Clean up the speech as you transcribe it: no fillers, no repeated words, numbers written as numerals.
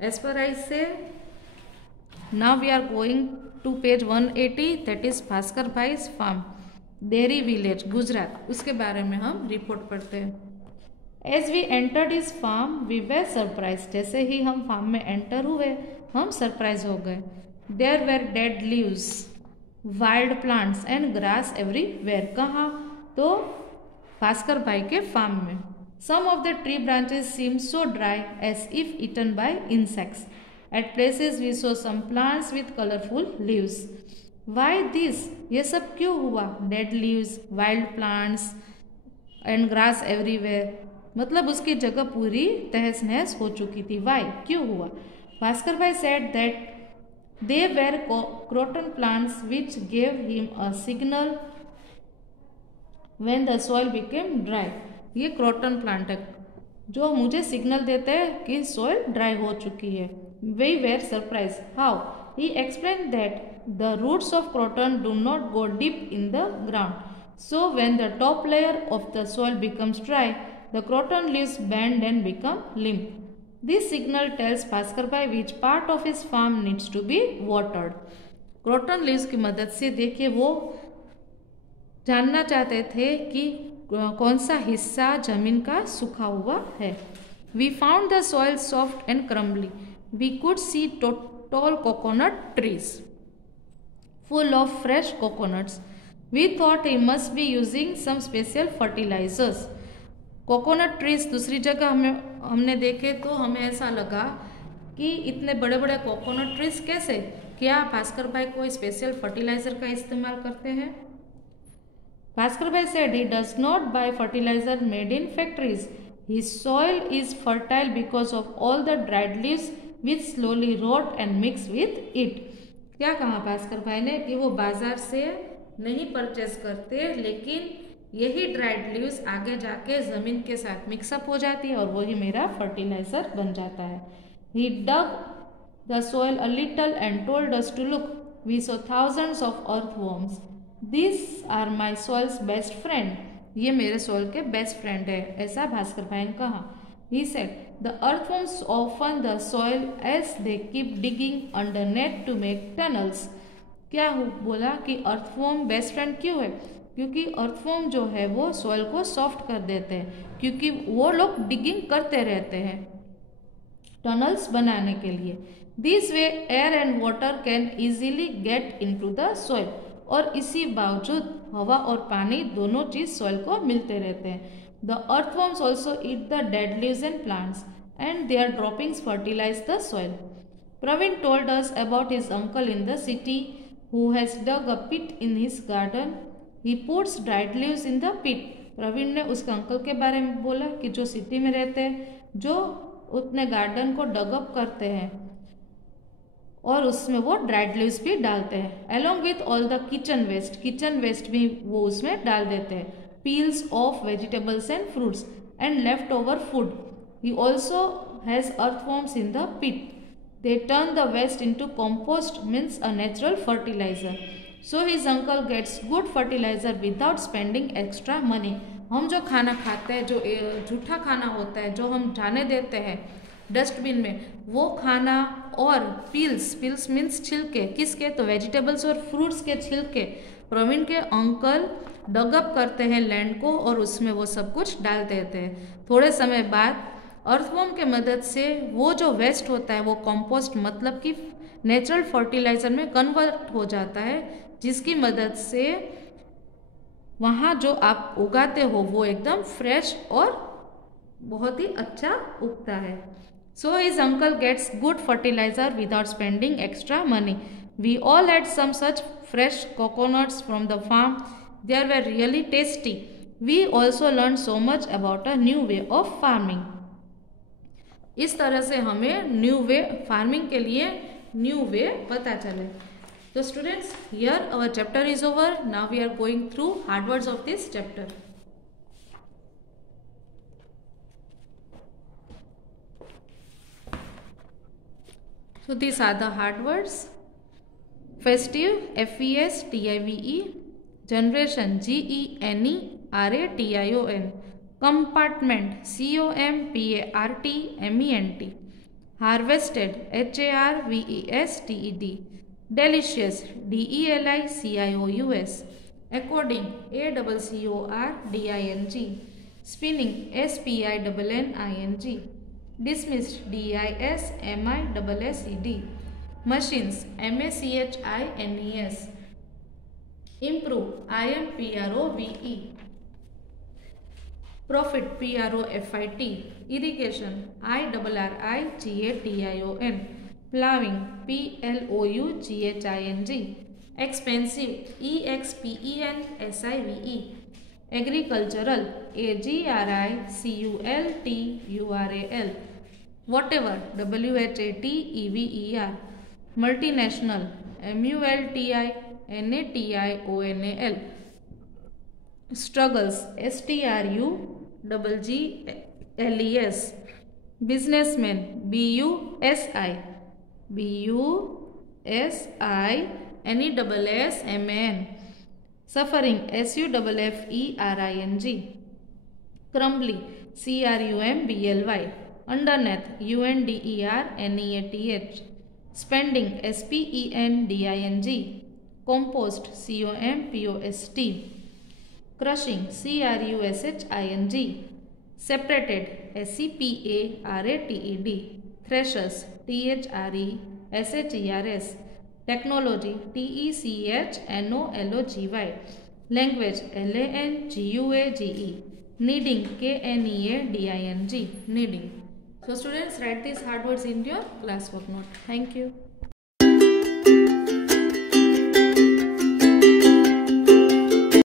As per I say, now we are going to page 180, that is Bhaskar भाई's farm, dairy village, Gujarat. उसके बारे में हम रिपोर्ट पढ़ते हैं. As we entered his farm, we were surprised. जैसे ही हम फार्म में एंटर हुए, हम सरप्राइज हो गए. There were dead leaves, wild plants and grass everywhere. कहाँ? तो भास्कर भाई के फार्म में. Some of the tree branches seemed so dry as if eaten by insects. At places we saw some plants with colorful leaves. Why this? ये सब क्यों हुआ? Dead leaves, wild plants and grass everywhere. मतलब उसकी जगह पूरी तहस नहस हो चुकी थी. Why? क्यों हुआ? भास्कर भाई said that they were croton plants which gave him a signal when the soil became dry. ये क्रोटन प्लांट है जो मुझे सिग्नल देते हैं कि सोइल ड्राई हो चुकी है. We were surprised. How? He explained that the roots of croton do not go deep in the ground. So when the top layer of the soil becomes dry, the croton leaves bend and become limp. This signal tells Bhaskar भाई which part of his farm needs to be watered. Croton leaves की मदद से देखिए वो जानना चाहते थे कि कौन सा हिस्सा जमीन का सूखा हुआ है. We found the soil soft and crumbly. We could see tall coconut trees full of fresh coconuts. We thought he must be using some special fertilizers. Coconut trees दूसरी जगह हमने देखे तो हमें ऐसा लगा कि इतने बड़े बड़े कोकोनट ट्रीज कैसे, क्या भास्कर भाई कोई स्पेशल फर्टिलाइजर का इस्तेमाल करते हैं. भास्कर भाई said he does not buy fertilizer made in factories. His soil is fertile because of all the dried leaves which slowly rot and mix with it. क्या कहा भास्कर भाई ने कि वो बाजार से नहीं परचेज करते, लेकिन यही ड्राइड लीव्स आगे जाके जमीन के साथ मिक्सअप हो जाती है और वही मेरा फर्टिलाइजर बन जाता है. He dug the soil a little and told us to look. We saw thousands of earthworms. These are my soil's best friend. ये मेरे सोइल के बेस्ट फ्रेंड है, ऐसा भास्कर भाई ने कहा. He said the earthworms soften the soil as they keep digging underneath to make tunnels. क्या बोला कि अर्थवॉर्म बेस्ट फ्रेंड क्यों है? क्योंकि अर्थवॉर्म जो है वो सॉइल को सॉफ्ट कर देते हैं, क्योंकि वो लोग डिगिंग करते रहते हैं टनल्स बनाने के लिए. This way air and water can easily get into the soil. और इसी बावजूद हवा और पानी दोनों चीज सॉइल को मिलते रहते हैं. The earthworms also eat the dead leaves and plants and their droppings fertilize the soil. Praveen told us about his uncle in the city who has dug a pit in his garden. He puts dried leaves in the pit. Praveen ने उसके uncle के बारे में बोला कि जो city में रहते हैं, जो अपने गार्डन को डगअप करते हैं और उसमें वो ड्राइड लीव्स भी डालते हैं. along with all the kitchen waste भी वो उसमें डाल देते हैं. peels of vegetables and fruits and leftover food. He also has earthworms in the pit. They turn the waste into compost, means a natural fertilizer. So his uncle gets good fertilizer without spending extra money. हम जो खाना खाते हैं, जो जूठा खाना होता है, जो हम जाने देते हैं डस्टबिन में, वो खाना और पील्स मीन्स छिलके, किसके? तो वेजिटेबल्स और फ्रूट्स के छिलके प्रवीण के अंकल डगअप करते हैं लैंड को और उसमें वो सब कुछ डाल देते हैं. थोड़े समय बाद अर्थवॉर्म के मदद से वो जो वेस्ट होता है वो कंपोस्ट मतलब कि नेचुरल फर्टिलाइजर में कन्वर्ट हो जाता है, जिसकी मदद से वहाँ जो आप उगाते हो वो एकदम फ्रेश और बहुत ही अच्छा उगता है. So his uncle gets good fertilizer without spending extra money. We all had some such fresh coconuts from the farm. They were really tasty. We also learn so much about a new way of farming. इस तरह से हमें new way farming के लिए new way पता चले. तो students, here our chapter is over. Now we are going through hard words of this chapter. So these are the hard words. Festive, FESTIVE. Generation, GENERATION. Compartment, COMPARTMENT. harvested, harvested, delicious, delicious, according, according, spinning, spinning, dismissed, dismissed, machines, machines, improve, improve, profit, profit, irrigation, irrigation, plowing, ploughing, expensive, expensive, agricultural, agricultural, whatever, whatever, multinational, multinational, struggles, struggles, businessman, busi, businessman, suffering, suffering, crumbly, crumbly, underneath, underneath, spending, spending, compost, compost, crushing, crushing, separated, separated, threshers, thres, technology, technology, language, language, kneading, kneading, kneading. So students, write these hard words in your classwork note. Thank you.